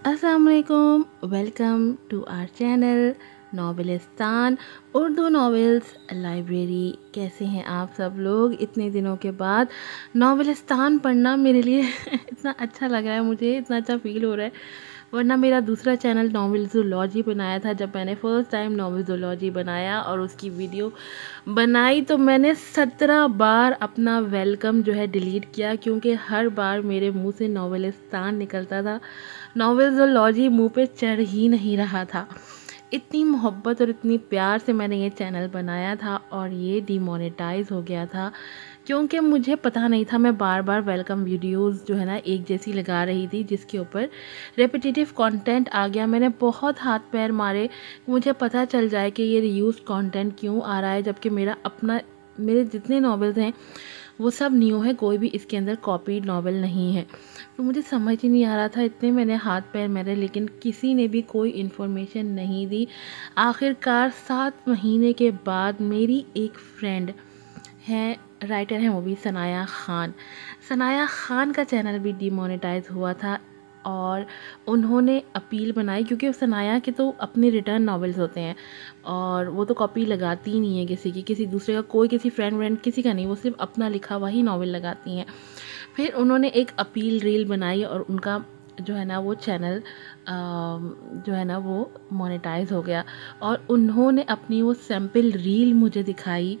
अस्सलाम वालेकुम, welcome to our channel Novelistan Urdu novels library. कैसे हैं आप सब लोग? इतने दिनों के बाद नॉवेलिस्तान पढ़ना मेरे लिए इतना अच्छा लग रहा है, मुझे इतना अच्छा फील हो रहा है। वरना मेरा दूसरा चैनल नॉवेल ज़ूलॉजी बनाया था, जब मैंने फ़र्स्ट टाइम नॉवेल ज़ूलॉजी बनाया और उसकी वीडियो बनाई तो मैंने 17 बार अपना वेलकम जो है डिलीट किया, क्योंकि हर बार मेरे मुंह से नॉवेलिस्तान निकलता था, नॉवेल ज़ूलॉजी मुंह पे चढ़ ही नहीं रहा था। इतनी मोहब्बत और इतनी प्यार से मैंने ये चैनल बनाया था और ये डिमोनेटाइज हो गया था, क्योंकि मुझे पता नहीं था। मैं बार बार वेलकम वीडियोस जो है ना एक जैसी लगा रही थी, जिसके ऊपर रेपिटेटिव कंटेंट आ गया। मैंने बहुत हाथ पैर मारे, मुझे पता चल जाए कि ये रीयूज कंटेंट क्यों आ रहा है, जबकि मेरे जितने नॉवेल्स हैं वो सब न्यू है, कोई भी इसके अंदर कॉपीड नॉवेल नहीं है। तो मुझे समझ ही नहीं आ रहा था, इतने मैंने हाथ पैर मारे लेकिन किसी ने भी कोई इन्फॉर्मेशन नहीं दी। आखिरकार 7 महीने के बाद मेरी एक फ्रेंड है, राइटर हैं वो भी, सनाया ख़ान। सनाया ख़ान का चैनल भी डिमोनेटाइज हुआ था और उन्होंने अपील बनाई, क्योंकि सनाया के तो अपने रिटर्न नॉवेल्स होते हैं और वो तो कॉपी लगाती ही नहीं है किसी की, किसी दूसरे का, कोई किसी फ्रेंड किसी का नहीं, वो सिर्फ अपना लिखा हुआ ही नॉवेल लगाती हैं। फिर उन्होंने एक अपील रील बनाई और उनका जो है ना वो चैनल जो है ना वो मोनेटाइज हो गया और उन्होंने अपनी वो सैम्पल रील मुझे दिखाई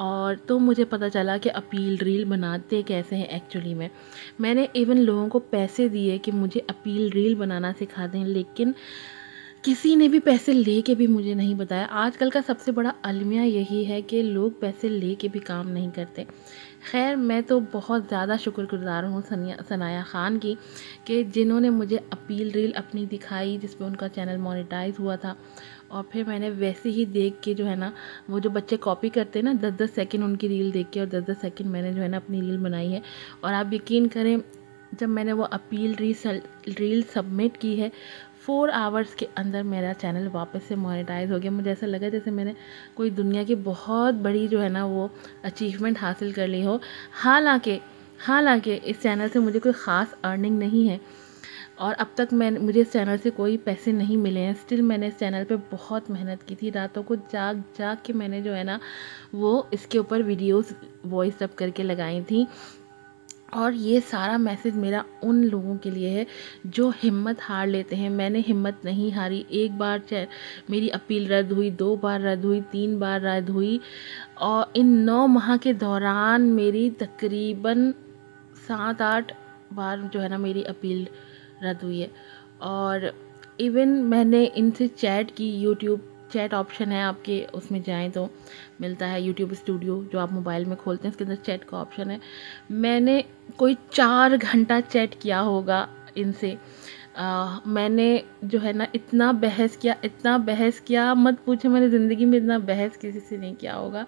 और तो मुझे पता चला कि अपील रील बनाते कैसे हैं एक्चुअली में। मैंने इवन लोगों को पैसे दिए कि मुझे अपील रील बनाना सिखा दें, लेकिन किसी ने भी पैसे ले के भी मुझे नहीं बताया। आजकल का सबसे बड़ा अलमिया यही है कि लोग पैसे ले के भी काम नहीं करते। खैर, मैं तो बहुत ज़्यादा शुक्रगुज़ार हूँ सनाया ख़ान की, कि जिन्होंने मुझे अपील रील अपनी दिखाई जिस पे उनका चैनल मोनेटाइज हुआ था। और फिर मैंने वैसे ही देख के जो है ना, वो जो बच्चे कॉपी करते हैं ना 10-10 सेकंड उनकी रील देख के, और 10-10 सेकंड मैंने जो है ना अपनी रील बनाई है। और आप यकीन करें, जब मैंने वो अपील रील सबमिट की है, 4 आवर्स के अंदर मेरा चैनल वापस से मोनेटाइज हो गया। मुझे ऐसा लगा जैसे मैंने कोई दुनिया की बहुत बड़ी जो है ना वो अचीवमेंट हासिल कर ली हो। हालांकि इस चैनल से मुझे कोई ख़ास अर्निंग नहीं है और अब तक मुझे इस चैनल से कोई पैसे नहीं मिले हैं। स्टिल मैंने इस चैनल पे बहुत मेहनत की थी, रातों को जाग जाग के मैंने जो है ना वो इसके ऊपर वीडियोस वॉइस डब करके लगाई थी। और ये सारा मैसेज मेरा उन लोगों के लिए है जो हिम्मत हार लेते हैं। मैंने हिम्मत नहीं हारी। एक बार मेरी अपील रद्द हुई, 2 बार रद्द हुई, 3 बार रद्द हुई और इन 9 माह के दौरान मेरी तकरीबन 7-8 बार जो है ना मेरी अपील रद्द हुई है। और इवन मैंने इनसे चैट की, यूट्यूब चैट ऑप्शन है आपके, उसमें जाएं तो मिलता है यूट्यूब स्टूडियो, जो आप मोबाइल में खोलते हैं उसके अंदर चैट का ऑप्शन है। मैंने कोई 4 घंटा चैट किया होगा इनसे। मैंने जो है ना इतना बहस किया मत पूछे, मैंने ज़िंदगी में इतना बहस किसी से नहीं किया होगा।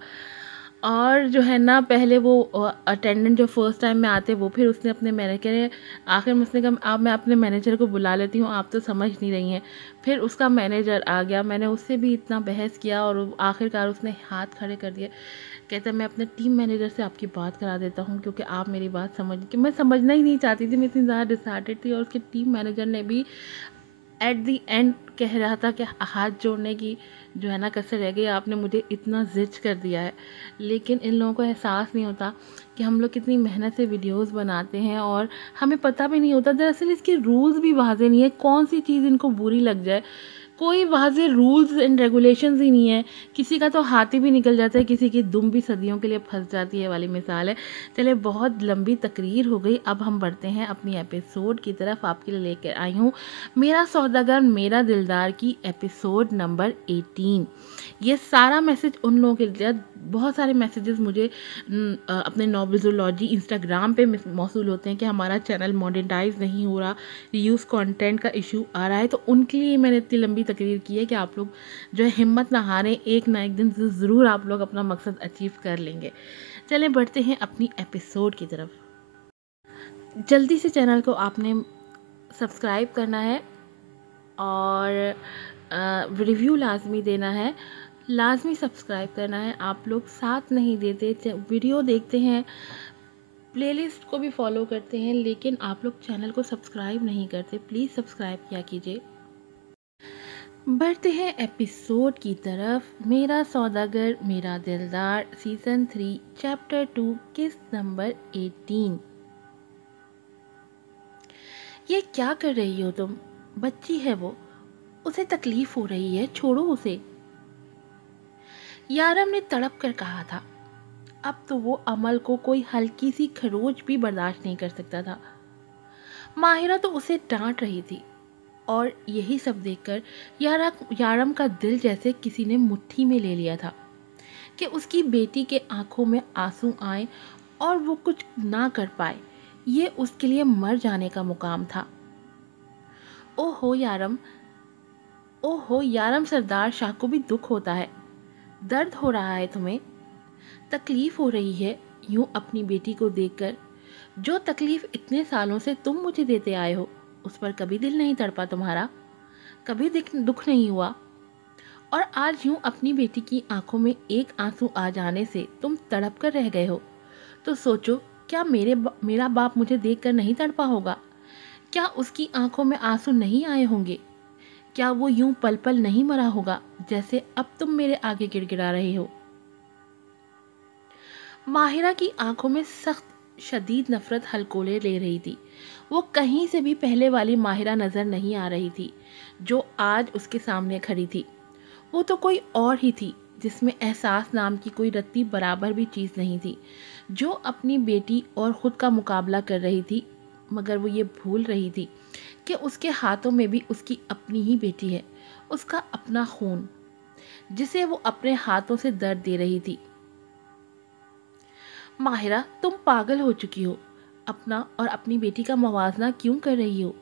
और जो है ना पहले वो अटेंडेंट जो फर्स्ट टाइम में आते वो, फिर उसने अपने मैनेजर, आखिर में उसने कहा आप, मैं अपने मैनेजर को बुला लेती हूँ, आप तो समझ नहीं रही हैं। फिर उसका मैनेजर आ गया, मैंने उससे भी इतना बहस किया और आखिरकार उसने हाथ खड़े कर दिए। कहता मैं अपने टीम मैनेजर से आपकी बात करा देता हूँ, क्योंकि आप मेरी बात समझ, कि मैं समझना ही नहीं चाहती थी, मैं इतनी ज़्यादा डिसहार्टेड थी। और उसके टीम मैनेजर ने भी एट दी एंड कह रहा था कि हाथ जोड़ने की जो है ना कसर रह गई, आपने मुझे इतना ज़िज कर दिया है। लेकिन इन लोगों को एहसास नहीं होता कि हम लोग कितनी मेहनत से वीडियोस बनाते हैं और हमें पता भी नहीं होता। दरअसल इसके रूल्स भी वाज़ेह नहीं है, कौन सी चीज़ इनको बुरी लग जाए, कोई वाज़ेह रूल्स एंड रेगुलेशंस ही नहीं है। किसी का तो हाथी भी निकल जाता है, किसी की दुम भी सदियों के लिए फंस जाती है वाली मिसाल है। चले, बहुत लंबी तकरीर हो गई, अब हम बढ़ते हैं अपनी एपिसोड की तरफ। आपके लिए लेकर आई हूँ मेरा सौदागर मेरा दिलदार की एपिसोड नंबर 18। ये सारा मैसेज उन लोगों के लिए, बहुत सारे मैसेजेस मुझे अपने नॉवेलॉजी इंस्टाग्राम पे मौसूल होते हैं कि हमारा चैनल मोनेटाइज नहीं हो रहा, रीयूज़ कंटेंट का इशू आ रहा है। तो उनके लिए मैंने इतनी लंबी तकरीर की है कि आप लोग जो है हिम्मत ना हारें, एक ना एक दिन ज़रूर आप लोग अपना मकसद अचीव कर लेंगे। चलें बढ़ते हैं अपनी एपिसोड की तरफ। जल्दी से चैनल को आपने सब्सक्राइब करना है और रिव्यू लाजमी देना है, लाजमी सब्सक्राइब करना है। आप लोग साथ नहीं देते, वीडियो देखते हैं, प्लेलिस्ट को भी फॉलो करते हैं, लेकिन आप लोग चैनल को सब्सक्राइब नहीं करते। प्लीज़ सब्सक्राइब किया कीजिए। बढ़ते हैं एपिसोड की तरफ। मेरा सौदागर मेरा दिलदार सीज़न 3 चैप्टर 2 किस्त नंबर 18। ये क्या कर रही हो तुम? बच्ची है वो, उसे तकलीफ हो रही है, छोड़ो उसे। यारम ने तड़प कर कहा था। अब तो वो अमल को कोई हल्की सी खरोच भी बर्दाश्त नहीं कर सकता था। माहिरा तो उसे डांट रही थी और यही सब देखकर यारम का दिल जैसे किसी ने मुट्ठी में ले लिया था कि उसकी बेटी के आंखों में आंसू आए और वो कुछ ना कर पाए। ये उसके लिए मर जाने का मुकाम था। ओहो यारम, ओहो यारम, सरदार शाह को भी दुख होता है। दर्द हो रहा है तुम्हें, तकलीफ हो रही है यूं अपनी बेटी को देखकर। जो तकलीफ इतने सालों से तुम मुझे देते आए हो, उस पर कभी दिल नहीं तड़पा तुम्हारा? कभी दुख नहीं हुआ? और आज यूं अपनी बेटी की आंखों में एक आंसू आ जाने से तुम तड़प कर रह गए हो। तो सोचो, क्या मेरा बाप मुझे देखकर नहीं तड़पा होगा? क्या उसकी आंखों में आंसू नहीं आए होंगे? क्या वो यूं पल पल नहीं मरा होगा जैसे अब तुम मेरे आगे गिड़गिड़ा रहे हो? माहिरा की आंखों में सख्त शदीद नफरत हलकोले ले रही थी। वो कहीं से भी पहले वाली माहिरा नजर नहीं आ रही थी जो आज उसके सामने खड़ी थी। वो तो कोई और ही थी, जिसमें एहसास नाम की कोई रत्ती बराबर भी चीज़ नहीं थी, जो अपनी बेटी और ख़ुद का मुकाबला कर रही थी। मगर वो ये भूल रही थी कि उसके हाथों में भी उसकी अपनी ही बेटी है, उसका अपना खून, जिसे वो अपने हाथों से दर्द दे रही थी। माहिरा, तुम पागल हो चुकी हो। अपना और अपनी बेटी का मवाजना क्यों कर रही हो?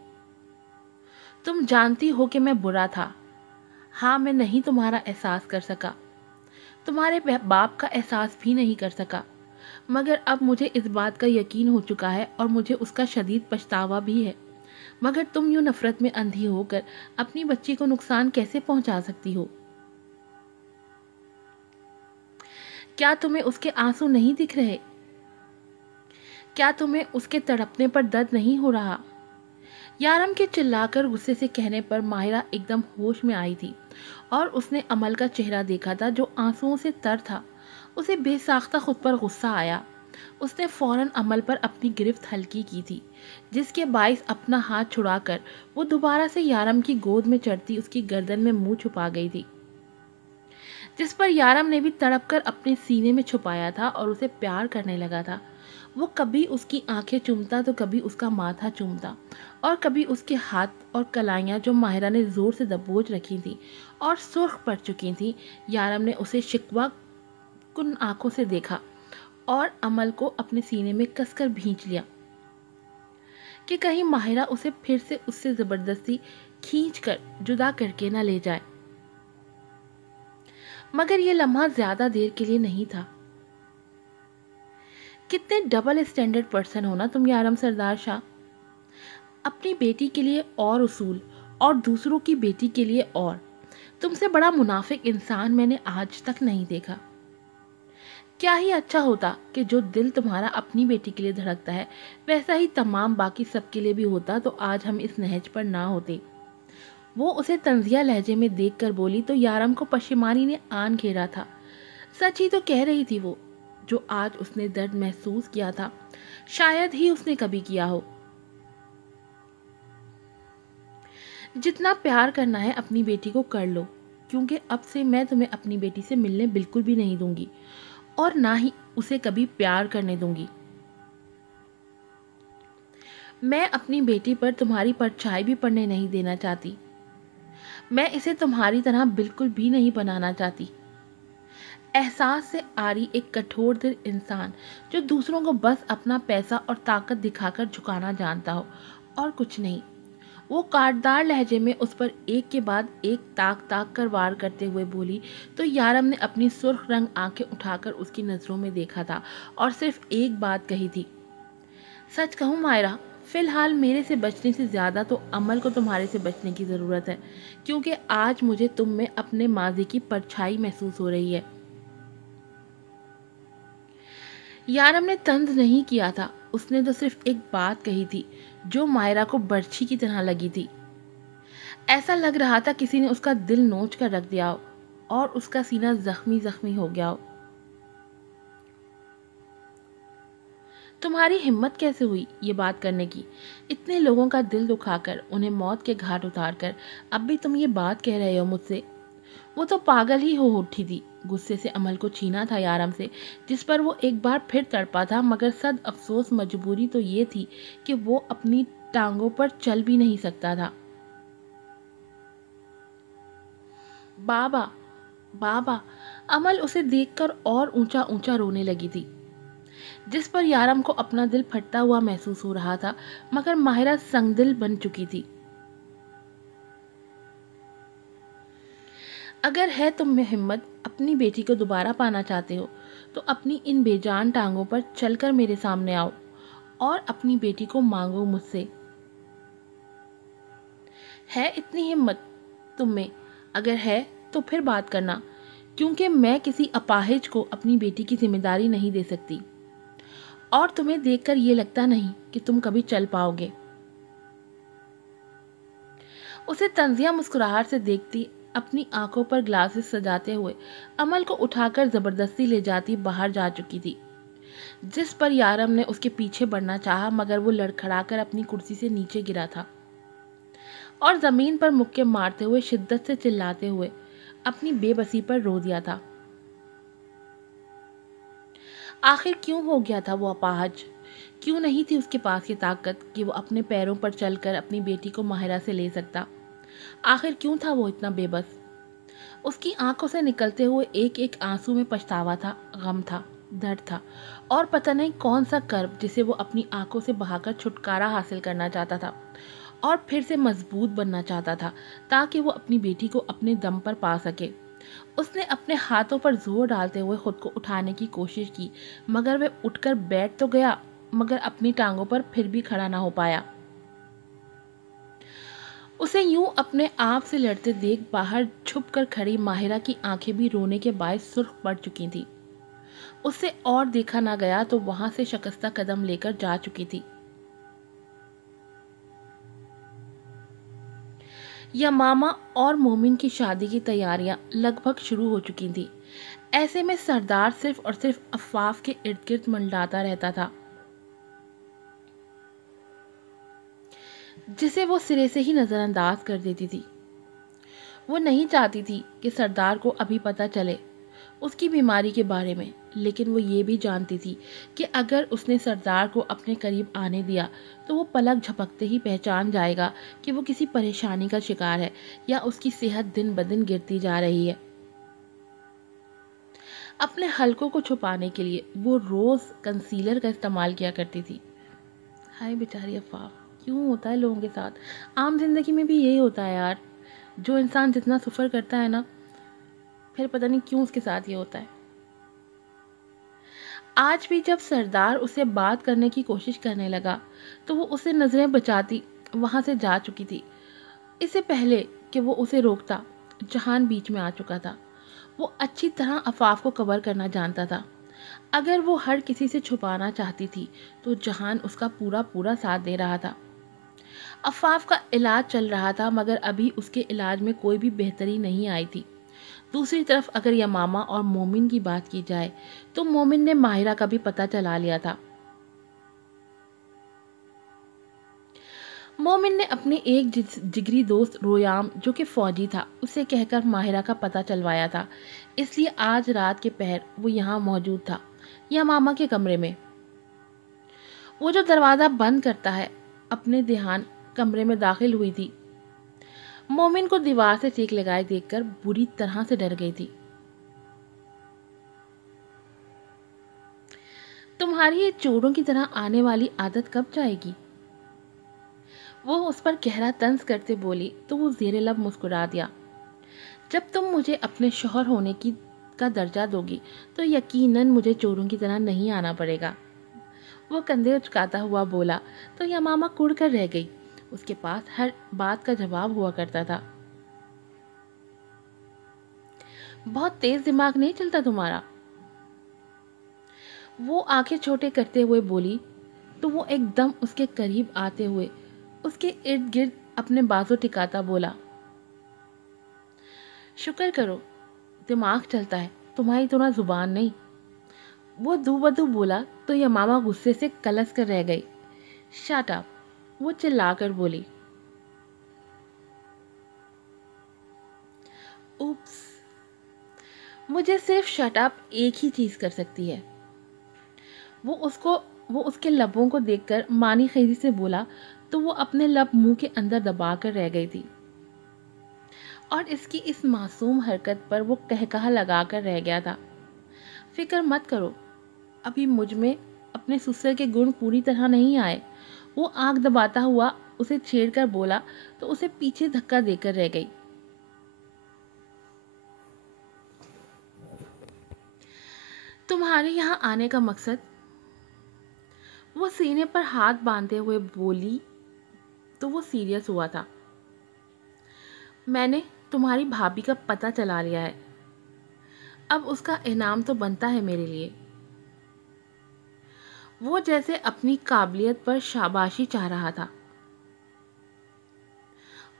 तुम जानती हो कि मैं बुरा था। हाँ, मैं नहीं तुम्हारा एहसास कर सका, तुम्हारे बाप का एहसास भी नहीं कर सका, मगर अब मुझे इस बात का यकीन हो चुका है और मुझे उसका शदीद पछतावा भी है। मगर तुम यूं नफरत में अंधी होकर अपनी बच्ची को नुकसान कैसे पहुंचा सकती हो? क्या तुम्हें उसके आंसू नहीं दिख रहे? क्या तुम्हें उसके तड़पने पर दर्द नहीं हो रहा? यारम के चिल्लाकर गुस्से से कहने पर माहिरा एकदम होश में आई थी और उसने अमल का चेहरा देखा था जो आंसुओं से तर था। उसे बेसाख्ता खुद पर गुस्सा आया। उसने फौरन अमल पर अपनी गिरफ्त हल्की की थी, जिसके बाइस अपना हाथ छुड़ाकर वो दोबारा से यारम की गोद में चढ़ती उसकी गर्दन में मुंह छुपा गई थी, जिस पर यारम ने भी तड़पकर अपने सीने में छुपाया था और उसे प्यार करने लगा था। वो कभी उसकी आंखें चूमता तो कभी उसका माथा चूमता और कभी उसके हाथ और कलाइयाँ जो माहिरा ने जोर से दबोच रखी थी और सुर्ख पड़ चुकी थी। यारम ने उसे शिकवा कुन आंखों से देखा और अमल को अपने सीने में कसकर भींच लिया कि कहीं माहिरा उसे फिर से उससे जबरदस्ती खींचकर जुदा करके न ले जाए। मगर यह लम्हा ज्यादा देर के लिए नहीं था। कितने डबल स्टैंडर्ड पर्सन हो ना तुम यारम सरदार शाह। अपनी बेटी के लिए और उसूल और दूसरों की बेटी के लिए और। तुमसे बड़ा मुनाफिक इंसान मैंने आज तक नहीं देखा। क्या ही अच्छा होता कि जो दिल तुम्हारा अपनी बेटी के लिए धड़कता है वैसा ही तमाम बाकी सबके लिए भी होता, तो आज हम इस नहज पर ना होते। वो उसे तंजिया लहजे में देखकर बोली तो यारम को पशेमानी ने आन घेरा था। सच ही तो कह रही थी वो। जो आज उसने दर्द महसूस किया था शायद ही उसने कभी किया हो। जितना प्यार करना है अपनी बेटी को कर लो, क्योंकि अब से मैं तुम्हें अपनी बेटी से मिलने बिल्कुल भी नहीं दूंगी और ना ही उसे कभी प्यार करने दूंगी। मैं अपनी बेटी पर तुम्हारी परछाई भी पड़ने नहीं देना चाहती। मैं इसे तुम्हारी तरह बिल्कुल भी नहीं बनाना चाहती। एहसास से आरी एक कठोर दिल इंसान जो दूसरों को बस अपना पैसा और ताकत दिखाकर झुकाना जानता हो और कुछ नहीं। वो काटदार लहजे में उस पर एक के बाद एक ताक ताक कर वार करते हुए बोली तो यारम ने अपनी सुर्ख रंग आंखें उठाकर उसकी नज़रों में देखा था और सिर्फ एक बात कही थी। सच कहूँ मायरा, फिलहाल मेरे से बचने से ज़्यादा तो अमल को तुम्हारे से बचने की ज़रूरत है, क्योंकि आज मुझे तुम में अपने माजी की परछाई महसूस हो रही है। यारम ने तंज नहीं किया था उसने तो सिर्फ एक बात कही थी जो मायरा को बर्छी की तरह लगी थी। ऐसा लग रहा था किसी ने उसका दिल नोच कर रख दिया हो और उसका सीना जख्मी जख्मी हो गया हो। तुम्हारी हिम्मत कैसे हुई ये बात करने की? इतने लोगों का दिल दुखाकर, उन्हें मौत के घाट उतारकर अब भी तुम ये बात कह रहे हो मुझसे? वो तो पागल ही हो उठी थी। गुस्से से अमल को छीना था यारम से, जिस पर वो एक बार फिर तड़पा था, मगर सद अफसोस मजबूरी तो ये थी कि वो अपनी टांगों पर चल भी नहीं सकता था। बाबा, बाबा, अमल उसे देखकर और ऊंचा ऊंचा रोने लगी थी, जिस पर यारम को अपना दिल फटता हुआ महसूस हो रहा था, मगर माहिरा संगदिल बन चुकी थी। अगर है तुम में हिम्मत, अपनी बेटी को दोबारा पाना चाहते हो, तो अपनी इन बेजान टांगों पर चलकर मेरे सामने आओ और अपनी बेटी को मांगो मुझसे। है इतनी हिम्मत तुम में? अगर है तो फिर बात करना, क्योंकि मैं किसी अपाहिज को अपनी बेटी की जिम्मेदारी नहीं दे सकती, और तुम्हें देखकर ये लगता नहीं कि तुम कभी चल पाओगे। उसे तंजिया मुस्कुराहट से देखती, अपनी आंखों पर ग्लासेस सजाते हुए अमल को उठाकर जबरदस्ती ले जाती बाहर जा चुकी थी, जिस पर यारम ने उसके पीछे बढ़ना चाहा, मगर वो लड़खड़ाकर अपनी कुर्सी से नीचे गिरा था और जमीन पर मुक्के मारते हुए शिद्दत से चिल्लाते हुए अपनी बेबसी पर रो दिया था। आखिर क्यों हो गया था वो अपाहज? क्यों नहीं थी उसके पास ये ताकत कि वो अपने पैरों पर चलकर अपनी बेटी को माहिरा से ले सकता? आखिर क्यों था वो इतना बेबस? उसकी आंखों से निकलते हुए एक एक आंसू में पछतावा था, गम था, दर्द था, और पता नहीं कौन सा कर्ब जिसे वो अपनी आंखों से बहाकर छुटकारा हासिल करना चाहता था और फिर से मजबूत बनना चाहता था, ताकि वो अपनी बेटी को अपने दम पर पा सके। उसने अपने हाथों पर जोर डालते हुए खुद को उठाने की कोशिश की, मगर वह उठकर बैठ तो गया, मगर अपनी टांगों पर फिर भी खड़ा ना हो पाया। उसे यूं अपने आप से लड़ते देख बाहर छुप कर खड़ी माहिरा की आंखें भी रोने के बायस सुर्ख पड़ चुकी थी। उससे और देखा ना गया तो वहां से शकस्ता कदम लेकर जा चुकी थी। यमामा और मोमिन की शादी की तैयारियां लगभग शुरू हो चुकी थी। ऐसे में सरदार सिर्फ और सिर्फ अफवाफ के इर्द गिर्द मंडलाता रहता था, जिसे वो सिरे से ही नजरअंदाज कर देती थी। वो नहीं चाहती थी कि सरदार को अभी पता चले उसकी बीमारी के बारे में, लेकिन वो ये भी जानती थी कि अगर उसने सरदार को अपने करीब आने दिया तो वो पलक झपकते ही पहचान जाएगा कि वो किसी परेशानी का शिकार है या उसकी सेहत दिन ब दिन गिरती जा रही है। अपने हलकों को छुपाने के लिए वो रोज़ कंसीलर का इस्तेमाल किया करती थी। हाय बेचारी अफ़ाफ, क्यों होता है लोगों के साथ? आम जिंदगी में भी यही होता है यार। जो इंसान जितना सफ़र करता है ना, फिर पता नहीं क्यों उसके साथ ये होता है। आज भी जब सरदार उसे बात करने की कोशिश करने लगा तो वो उसे नज़रें बचाती वहां से जा चुकी थी। इससे पहले कि वो उसे रोकता, जहान बीच में आ चुका था। वो अच्छी तरह अफाफ को कवर करना जानता था। अगर वो हर किसी से छुपाना चाहती थी तो जहान उसका पूरा पूरा साथ दे रहा था। अफाफ का इलाज चल रहा था, मगर अभी उसके इलाज में कोई भी बेहतरी नहीं आई थी। दूसरी तरफ अगर यमामा और मोमिन की बात की जाए तो मोमिन ने माहिरा का भी पता चला लिया था। मोमिन ने अपने एक जिगरी दोस्त रोयाम, जो कि फौजी था, उसे कहकर माहिरा का पता चलवाया था। इसलिए आज रात के पहर वो यहाँ मौजूद था, यमामा के कमरे में। वो जो दरवाज़ा बंद करता है, अपने ध्यान कमरे में दाखिल हुई थी। मोमिन को दीवार से चीख लगाए देखकर बुरी तरह से डर गई थी। तुम्हारी ये चोरों की तरह आने वाली आदत कब जाएगी? वो उस पर गहरा तंज करते बोली तो वो ज़ेरे लब मुस्कुरा दिया। जब तुम मुझे अपने शौहर होने की का दर्जा दोगी तो यकीनन मुझे चोरों की तरह नहीं आना पड़ेगा। वो कंधे उचकाता हुआ बोला तो यमामा कुड़ कर रह गई। उसके पास हर बात का जवाब हुआ करता था। बहुत तेज दिमाग नहीं चलता तुम्हारा? वो आंखें छोटे करते हुए बोली, तो वो एकदम उसके करीब आते हुए उसके इर्द गिर्द अपने बाजू टिकाता बोला, शुक्र करो दिमाग चलता है, तुम्हारी तो ना जुबान नहीं। वो दू बदू बोला तो यमामा गुस्से से कलस कर रह गई। शट अप, वो चिल्लाकर बोली। उप्स, मुझे सिर्फ शट अप एक ही चीज कर सकती है। वो उसके लबों को देखकर मानी खेजी से बोला तो वो अपने लब मुंह के अंदर दबाकर रह गई थी और इसकी इस मासूम हरकत पर वो कहकहा लगाकर रह गया था। फिक्र मत करो, अभी मुझ में अपने ससुर के गुण पूरी तरह नहीं आए। वो आंख दबाता हुआ उसे छेड़कर बोला तो उसे पीछे धक्का देकर रह गई। तुम्हारे यहाँ आने का मकसद? वो सीने पर हाथ बांधे हुए बोली तो वो सीरियस हुआ था। मैंने तुम्हारी भाभी का पता चला लिया है, अब उसका इनाम तो बनता है मेरे लिए। वो जैसे अपनी काबिलियत पर शाबाशी चाह रहा था।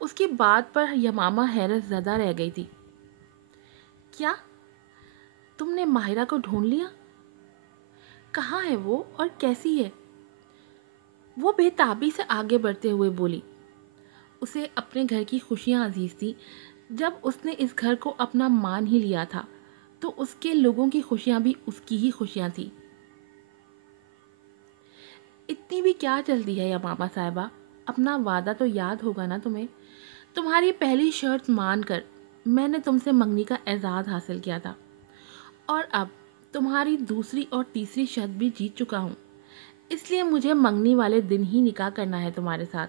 उसकी बात पर यमामा हैरत ज़दा रह गई थी। क्या तुमने माहिरा को ढूंढ लिया? कहाँ है वो और कैसी है? वो बेताबी से आगे बढ़ते हुए बोली। उसे अपने घर की खुशियाँ अजीज थी। जब उसने इस घर को अपना मान ही लिया था तो उसके लोगों की खुशियाँ भी उसकी ही खुशियाँ थी। इतनी भी क्या जल्दी है यमामा साहिबा, अपना वादा तो याद होगा ना तुम्हें। तुम्हारी पहली शर्त मानकर मैंने तुमसे मंगनी का एजाज़ हासिल किया था और अब तुम्हारी दूसरी और तीसरी शर्त भी जीत चुका हूँ, इसलिए मुझे मंगनी वाले दिन ही निकाह करना है तुम्हारे साथ।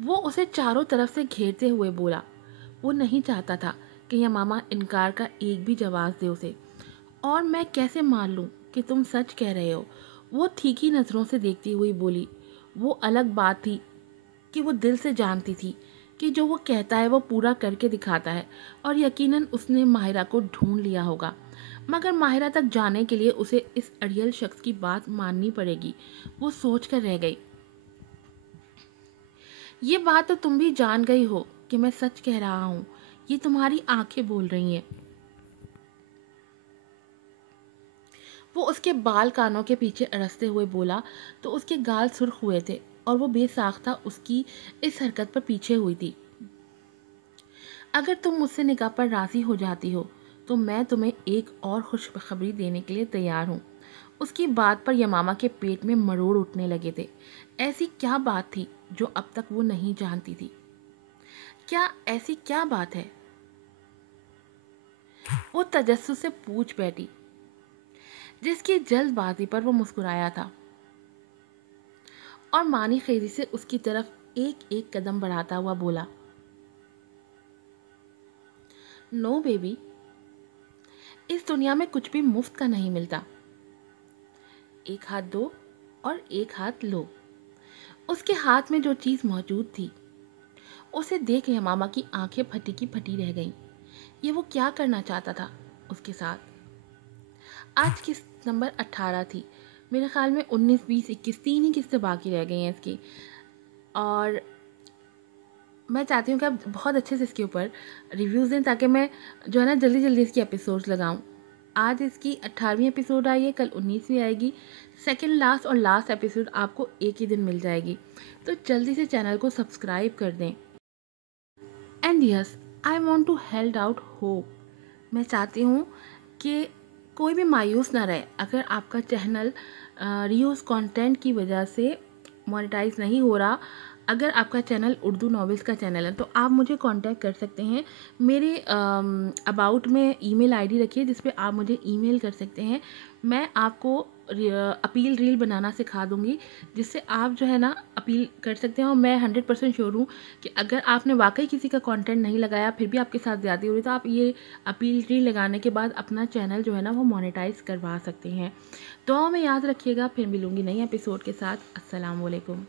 वो उसे चारों तरफ से घेरते हुए बोला। वो नहीं चाहता था कि यमामा इनकार का एक भी जवाब दे उसे। और मैं कैसे मान लूँ कि तुम सच कह रहे हो? वो तीखी नज़रों से देखती हुई बोली। वो अलग बात थी कि वो दिल से जानती थी कि जो वो कहता है वो पूरा करके दिखाता है और यकीनन उसने माहिरा को ढूंढ लिया होगा, मगर माहिरा तक जाने के लिए उसे इस अड़ियल शख्स की बात माननी पड़ेगी। वो सोच कर रह गई। ये बात तो तुम भी जान गई हो कि मैं सच कह रहा हूँ, ये तुम्हारी आंखें बोल रही हैं। वो उसके बाल कानों के पीछे अड़सते हुए बोला तो उसके गाल सुर्ख हुए थे और वो बेसाख्ता उसकी इस हरकत पर पीछे हुई थी। अगर तुम मुझसे निकाह पर राजी हो जाती हो तो मैं तुम्हें एक और खुशखबरी देने के लिए तैयार हूँ। उसकी बात पर यमामा के पेट में मरोड़ उठने लगे थे। ऐसी क्या बात थी जो अब तक वो नहीं जानती थी? क्या ऐसी क्या बात है? वो तजस्सुस से पूछ बैठी, जिसकी जल्दबाजी पर वो मुस्कुराया था और मानी खेजी से उसकी तरफ एक एक कदम बढ़ाता हुआ बोला, नो बेबी, इस दुनिया में कुछ भी मुफ्त का नहीं मिलता। एक हाथ दो और एक हाथ लो। उसके हाथ में जो चीज़ मौजूद थी उसे देख यमामा की आंखें फटी की फटी रह गईं। ये वो क्या करना चाहता था उसके साथ? आज किस्त नंबर 18 थी। मेरे ख्याल में 19, 20, 21 तीन ही किस्तें बाकी रह गई हैं इसकी। और मैं चाहती हूँ कि आप बहुत अच्छे से इसके ऊपर रिव्यूज़ दें ताकि मैं जो है ना जल्दी जल्दी इसकी एपिसोड्स लगाऊँ। आज इसकी 18वीं एपिसोड आई है, कल 19वीं आएगी। सेकंड लास्ट और लास्ट एपिसोड आपको एक ही दिन मिल जाएगी, तो जल्दी से चैनल को सब्सक्राइब कर दें। And yes, I want to held out hope. मैं चाहती हूँ कि कोई भी मायूस ना रहे अगर आपका चैनल रीयूज़ कंटेंट की वजह से मोनेटाइज नहीं हो रहा। अगर आपका चैनल उर्दू नॉवेल्स का चैनल है तो आप मुझे कांटेक्ट कर सकते हैं। मेरे अबाउट में ईमेल आईडी रखी है जिस पे आप मुझे ईमेल कर सकते हैं। मैं आपको अपील रील बनाना सिखा दूंगी जिससे आप जो है ना अपील कर सकते हैं। और मैं 100% श्योर हूँ कि अगर आपने वाकई किसी का कंटेंट नहीं लगाया फिर भी आपके साथ ज़्यादती हो रही तो आप ये अपील रील लगाने के बाद अपना चैनल जो है ना वो मोनेटाइज करवा सकते हैं। दुआओं में याद रखिएगा। फिर मिलूंगी नई एपिसोड के साथ। अस्सलाम वालेकुम।